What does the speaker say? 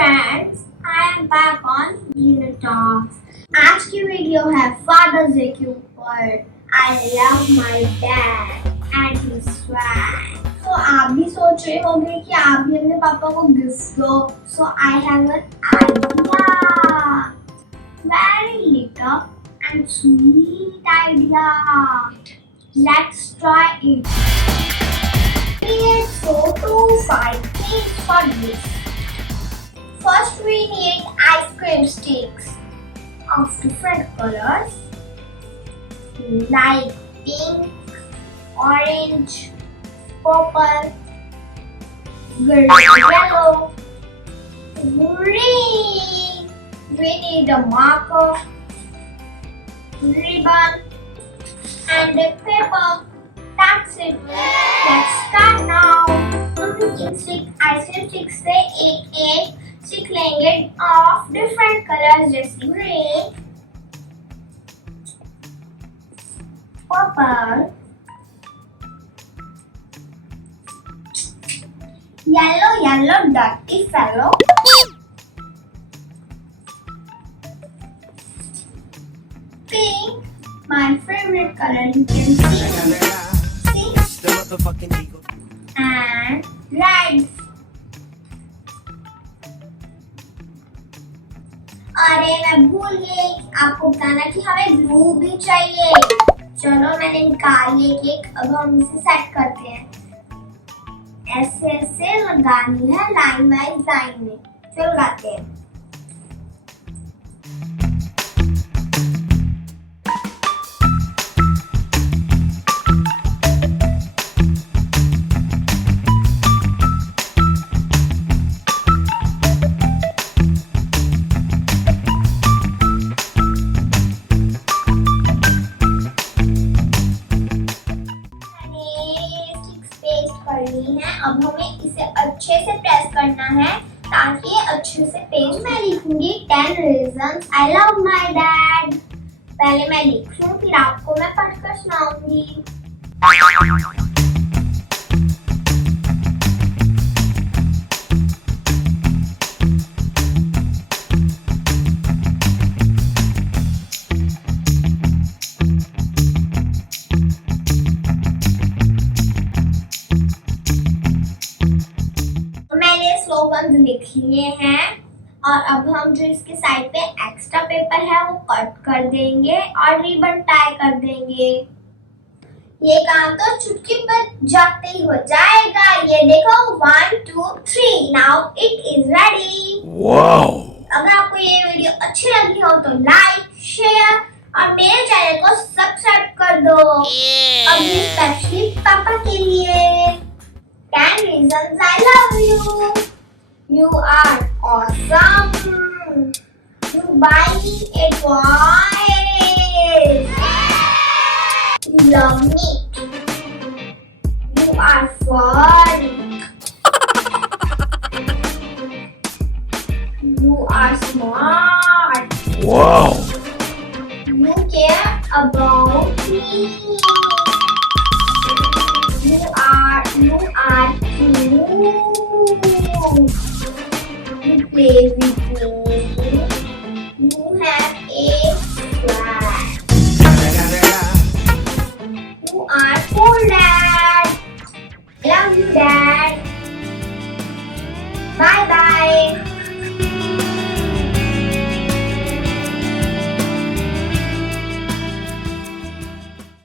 Friends, I am back on unit talks. आज की video है फादर्स डे के ऊपर। I love my dad and his swag. तो आप भी सोच रहे होंगे कि आप भी अपने पापा को गिफ्ट दो। So I have an idea, very little and sweet idea. Let's try it. Create 4 to 5 things for this. First we need ice cream sticks of different colors like pink, orange, purple, yellow, green. We need a marker, ribbon and a paper. That's it. Let's start now. हम ice cream stick से एक stick लेंगे of different colours जैसे green, purple, yellow dirty fellow, pink, my favorite color, you can see, and red. अरे मैं भूल गई आपको बताना कि हमें ग्लू भी चाहिए। चलो मैंने निकाल लिया केक। अब हम इसे सेट करते हैं। ऐसे ऐसे लगानी है लाइन वाइज लाइन में। चलो लगाते हैं। करनी है। अब हमें इसे अच्छे से प्रेस करना है ताकि ये अच्छे से पेस्ट। मैं लिखूंगी 10 reasons I love my dad। पहले मैं लिख लूं फिर आपको मैं पढ़कर सुनाऊंगी। स्लोगन्स लिख लिए हैं और अब हम जो इसके साइड पे एक्स्ट्रा पेपर है वो कट कर देंगे और रिबन टाई कर देंगे। ये काम तो चुटकी पर जाते ही हो जाएगा। ये देखो 1 2 3 now it is ready. Wow! अगर आपको ये वीडियो अच्छी लगी हो तो लाइक, शेयर और मेरे चैनल को सब्सक्राइब कर दो। अभी स्पेशली पापा के लिए 10 reasons I love you. You are awesome. You buy me a toy. You love me. You are fun. You are smart. Wow! You care about me. You are cute. You play with me.